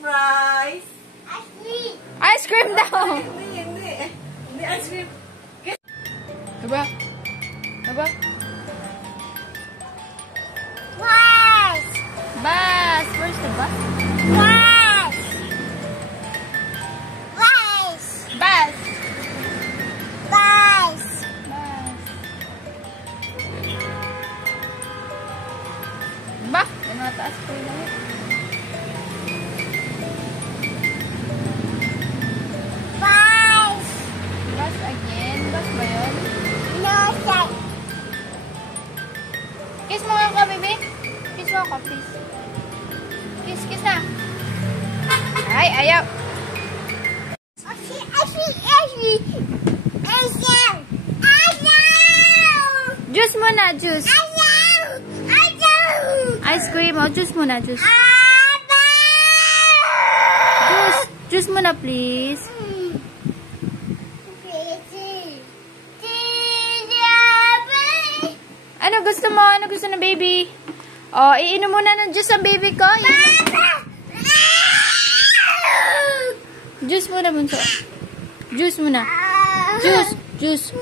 fries. Ice cream daw. Hindi ice cream. Diba? Bus! Bus. Where's the bus? Bus! Bus! Bus. Bus! Ba? May mga taas po yun. Bus! Bus again. Bus ba yun? No, sir. Kiss mo nga ako, baby. Kiss mo ako, please. Kiss na. Ay, ayaw. Juice muna, juice. Ice cream. Oh, juice muna, juice. Juice muna, please. Ano gusto mo? Ano gusto ng baby? Oh, iinom muna ng juice ang baby ko. Juice muna, bunso. Juice muna. Juice.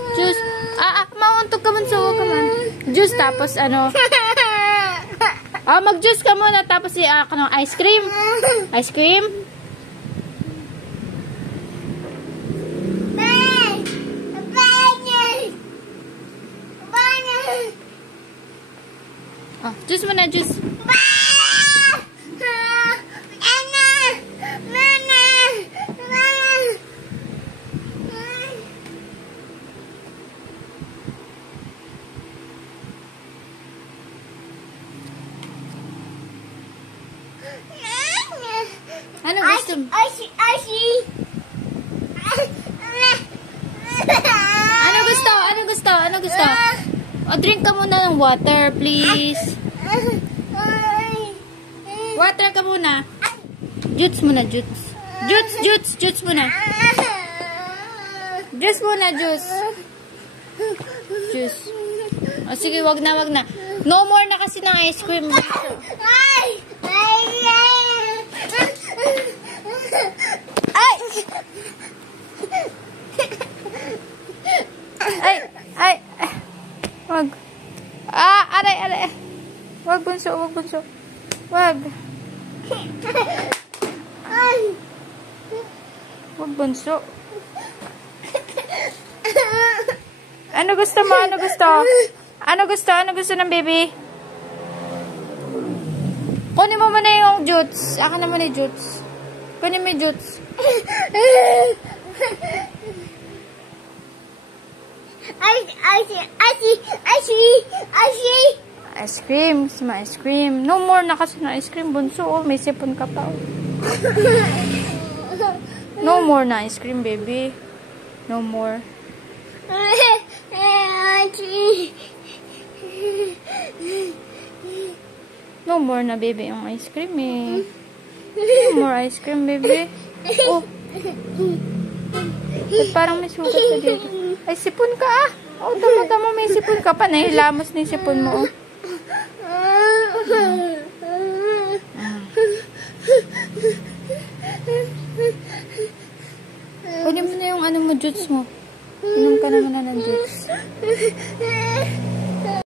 Mauntog ka, bunso. Huwag ka man. Juice, tapos ano. Mag-juice ka muna, tapos ice cream. Ice cream. Juice muna, juice. Ano gusto mo? Ano gusto? Drink ka muna ng water, please. Water ka muna. Juice muna, juice. Juice muna. Juice muna, juice. Sige, wag na. No more na kasi ng ice cream. Ay. Wag. Aray. Wag, bunso. Wag, bunso. Ano gusto mo? Ano gusto ng baby? Kunin mo muna yung juice. Akin na muna yung juice. Kunin mo yung juice. Ice cream. Gusto mo ice cream. No more na kasi na ice cream, bunso. May sipon ka pa. No more na ice cream, baby. No more. No more na, baby, yung ice cream eh. No more ice cream, baby. Oh. Ba't parang may sugat ka dito? Ay, sipon ka ah. Oh, tama, may sipon ka pa. Nahilamos na yung sipon mo, oh. Kunin mo na yung ano mo, juice mo. Inom ka naman na ng juice.